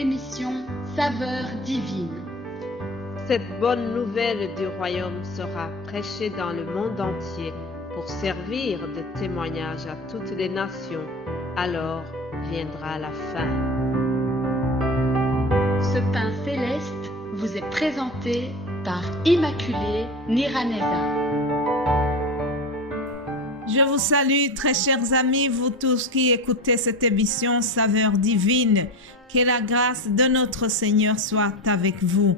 l'émission Saveurs divines. Cette bonne nouvelle du royaume sera prêchée dans le monde entier pour servir de témoignage à toutes les nations. Alors viendra la fin. Ce pain céleste vous est présenté par Immaculée Niraneza. Je vous salue, très chers amis, vous tous qui écoutez cette émission Saveurs divines. Que la grâce de notre Seigneur soit avec vous.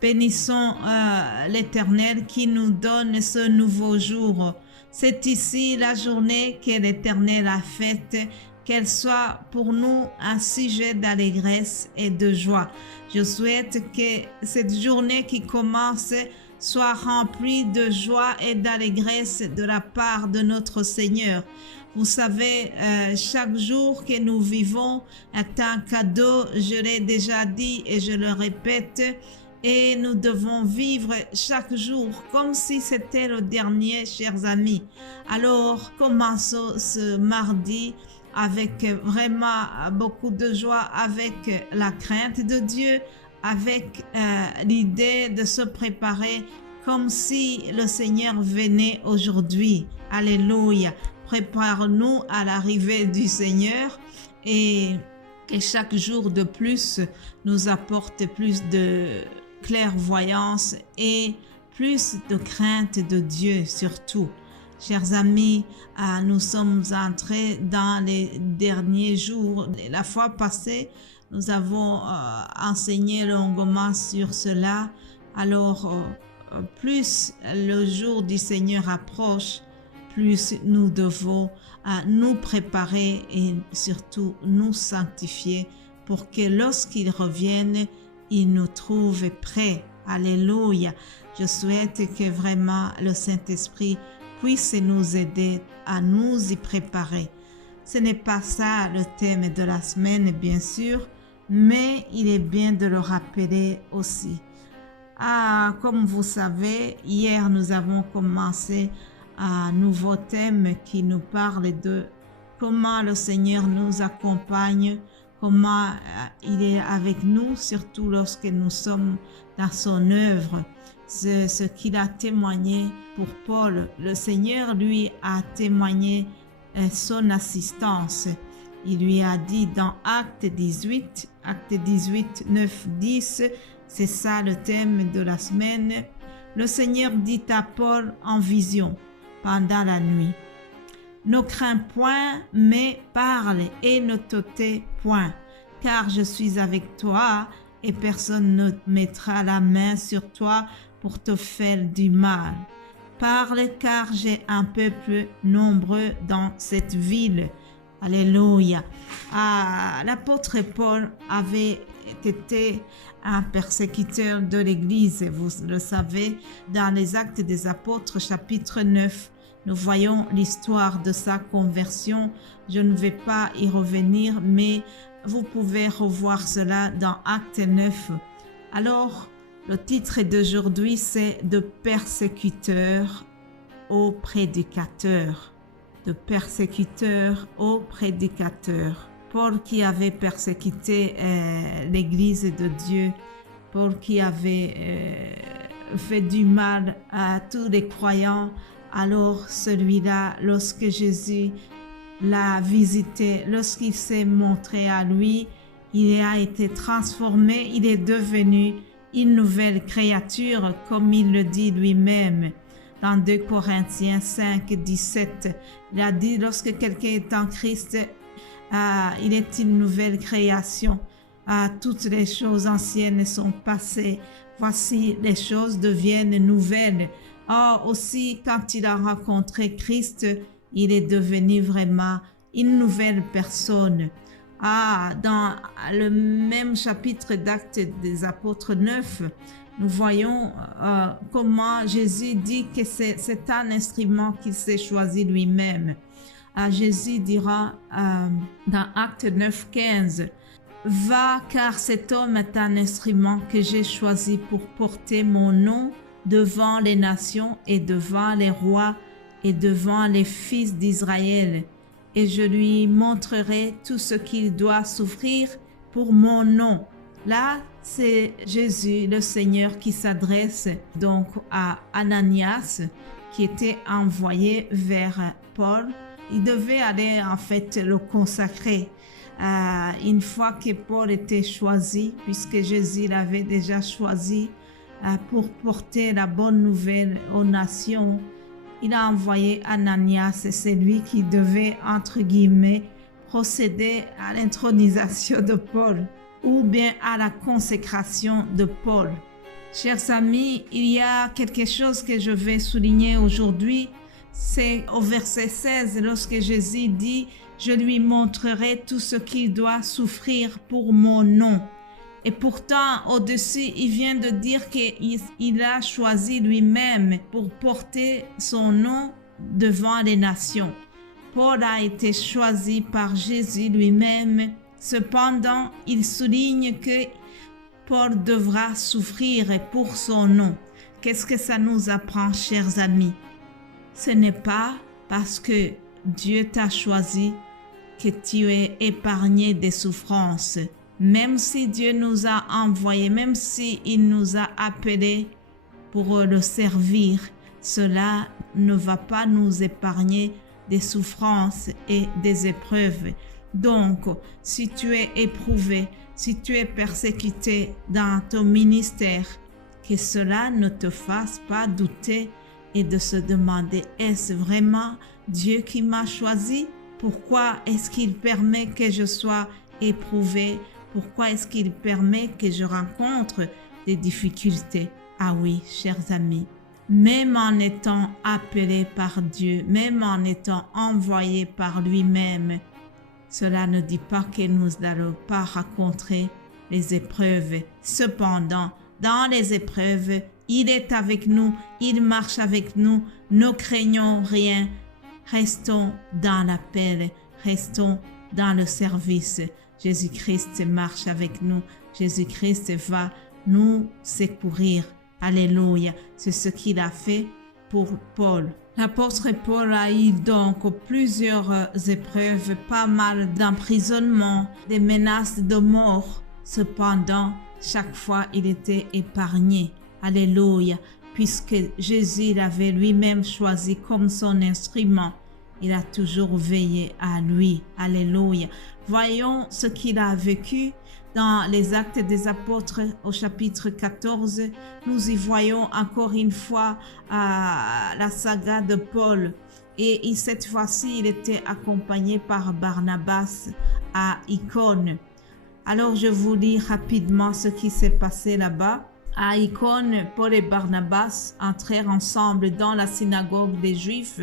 Bénissons l'Éternel qui nous donne ce nouveau jour. C'est ici la journée que l'Éternel a faite, qu'elle soit pour nous un sujet d'allégresse et de joie. Je souhaite que cette journée qui commence soit remplie de joie et d'allégresse de la part de notre Seigneur. Vous savez, chaque jour que nous vivons est un cadeau, je l'ai déjà dit et je le répète, et nous devons vivre chaque jour comme si c'était le dernier, chers amis. Alors, commençons ce mardi avec vraiment beaucoup de joie, avec la crainte de Dieu, avec l'idée de se préparer comme si le Seigneur venait aujourd'hui. Alléluia. Prépare-nous à l'arrivée du Seigneur et que chaque jour de plus nous apporte plus de clairvoyance et plus de crainte de Dieu surtout. Chers amis, nous sommes entrés dans les derniers jours. La fois passée, nous avons enseigné longuement sur cela. Alors, plus le jour du Seigneur approche, plus nous devons nous préparer et surtout nous sanctifier pour que lorsqu'il revienne, il nous trouve prêts. Alléluia. Je souhaite que vraiment le Saint-Esprit puisse nous aider à nous y préparer. Ce n'est pas ça le thème de la semaine, bien sûr, mais il est bien de le rappeler aussi. Comme vous savez, hier nous avons commencé un nouveau thème qui nous parle de comment le Seigneur nous accompagne, comment il est avec nous, surtout lorsque nous sommes dans son œuvre. C'est ce qu'il a témoigné pour Paul. Le Seigneur lui a témoigné son assistance. Il lui a dit dans Acte 18, 9, 10, c'est ça le thème de la semaine. Le Seigneur dit à Paul en vision pendant la nuit: ne crains point, mais parle et ne te tais point, car je suis avec toi et personne ne mettra la main sur toi pour te faire du mal. Parle, car j'ai un peuple nombreux dans cette ville. Alléluia. L'apôtre Paul avait été un persécuteur de l'Église. Vous le savez, dans les Actes des Apôtres, chapitre 9, nous voyons l'histoire de sa conversion. Je ne vais pas y revenir, mais vous pouvez revoir cela dans Acte 9. Alors, le titre d'aujourd'hui, c'est « De persécuteur au prédicateur ». De persécuteur au prédicateur. Paul qui avait persécuté l'Église de Dieu, Paul qui avait fait du mal à tous les croyants. Alors celui-là, lorsque Jésus l'a visité, lorsqu'il s'est montré à lui, il a été transformé, il est devenu une nouvelle créature, comme il le dit lui-même. Dans 2 Corinthiens 5, 17, il a dit, lorsque quelqu'un est en Christ, il est une nouvelle création. Toutes les choses anciennes sont passées. Voici, les choses deviennent nouvelles. Aussi, quand il a rencontré Christ, il est devenu vraiment une nouvelle personne. Dans le même chapitre d'Actes des Apôtres 9, nous voyons comment Jésus dit que c'est un instrument qu'il s'est choisi lui-même. Jésus dira dans Acte 9, 15, « Va, car cet homme est un instrument que j'ai choisi pour porter mon nom devant les nations et devant les rois et devant les fils d'Israël. Et je lui montrerai tout ce qu'il doit souffrir pour mon nom. » Là, c'est Jésus, le Seigneur, qui s'adresse donc à Ananias, qui était envoyé vers Paul. Il devait aller en fait le consacrer. Une fois que Paul était choisi, puisque Jésus l'avait déjà choisi pour porter la bonne nouvelle aux nations, il a envoyé Ananias, et c'est lui qui devait, entre guillemets, procéder à l'intronisation de Paul ou bien à la consécration de Paul. Chers amis, il y a quelque chose que je vais souligner aujourd'hui. C'est au verset 16, lorsque Jésus dit « Je lui montrerai tout ce qu'il doit souffrir pour mon nom ». Et pourtant, au-dessus, il vient de dire qu'il a choisi lui-même pour porter son nom devant les nations. Paul a été choisi par Jésus lui-même. Cependant, il souligne que Paul devra souffrir pour son nom. Qu'est-ce que ça nous apprend, chers amis? Ce n'est pas parce que Dieu t'a choisi que tu es épargné des souffrances. Même si Dieu nous a envoyés, même s'il nous a appelés pour le servir, cela ne va pas nous épargner des souffrances et des épreuves. Donc, si tu es éprouvé, si tu es persécuté dans ton ministère, que cela ne te fasse pas douter et de se demander, est-ce vraiment Dieu qui m'a choisi? Pourquoi est-ce qu'il permet que je sois éprouvé? Pourquoi est-ce qu'il permet que je rencontre des difficultés? Ah oui, chers amis, même en étant appelé par Dieu, même en étant envoyé par lui-même, cela ne dit pas que nous n'allons pas rencontrer les épreuves. Cependant, dans les épreuves, il est avec nous, il marche avec nous, ne craignons rien. Restons dans l'appel, restons dans le service. Jésus-Christ marche avec nous. Jésus-Christ va nous secourir. Alléluia. C'est ce qu'il a fait pour Paul. L'apôtre Paul a eu donc plusieurs épreuves, pas mal d'emprisonnement, des menaces de mort. Cependant, chaque fois, il était épargné. Alléluia. Puisque Jésus l'avait lui-même choisi comme son instrument, il a toujours veillé à lui. Alléluia. Voyons ce qu'il a vécu dans les Actes des Apôtres au chapitre 14. Nous y voyons encore une fois la saga de Paul. Et cette fois-ci, il était accompagné par Barnabas à Icône. Alors, je vous lis rapidement ce qui s'est passé là-bas. À Icône, Paul et Barnabas entrèrent ensemble dans la synagogue des Juifs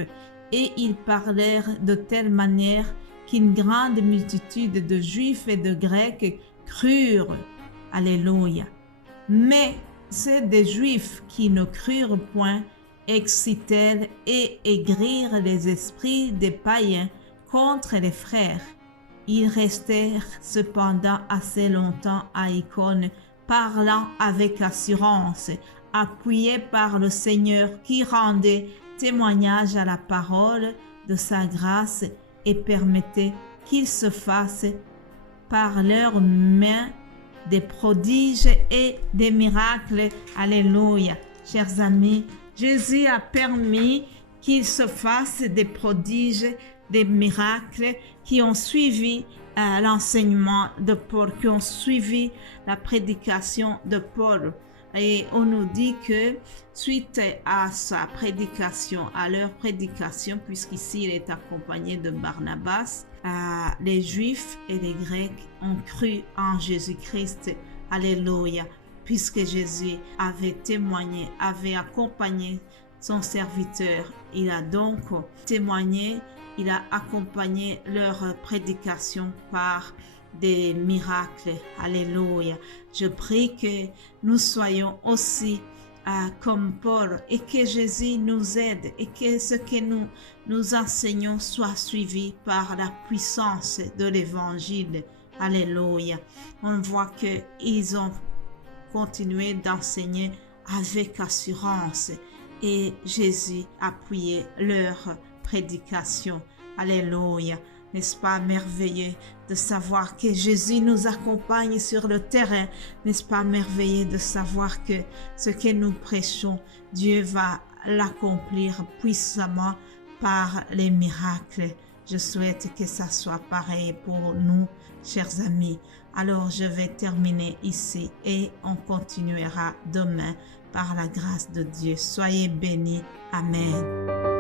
et ils parlèrent de telle manière qu'une grande multitude de Juifs et de Grecs crurent. Alléluia. Mais ceux des Juifs qui ne crurent point excitèrent et aigrirent les esprits des païens contre les frères. Ils restèrent cependant assez longtemps à Icône, parlant avec assurance, appuyés par le Seigneur qui rendait témoignage à la parole de sa grâce et permettait qu'il se fasse par leurs mains des prodiges et des miracles. Alléluia. Chers amis, Jésus a permis qu'il se fasse des prodiges, des miracles qui ont suivi l'enseignement de Paul, qui ont suivi la prédication de Paul. Et on nous dit que suite à sa prédication, à leur prédication, puisqu'ici il est accompagné de Barnabas, les Juifs et les Grecs ont cru en Jésus-Christ. Alléluia. Puisque Jésus avait témoigné, avait accompagné son serviteur, il a donc témoigné, il a accompagné leur prédication par des miracles. Alléluia. Je prie que nous soyons aussi comme Paul et que Jésus nous aide et que ce que nous enseignons soit suivi par la puissance de l'évangile. Alléluia. On voit qu'ils ont continué d'enseigner avec assurance et Jésus appuyait leur prédication. Alléluia. N'est-ce pas merveilleux de savoir que Jésus nous accompagne sur le terrain? N'est-ce pas merveilleux de savoir que ce que nous prêchons, Dieu va l'accomplir puissamment par les miracles? Je souhaite que ça soit pareil pour nous, chers amis. Alors, je vais terminer ici et on continuera demain par la grâce de Dieu. Soyez bénis. Amen.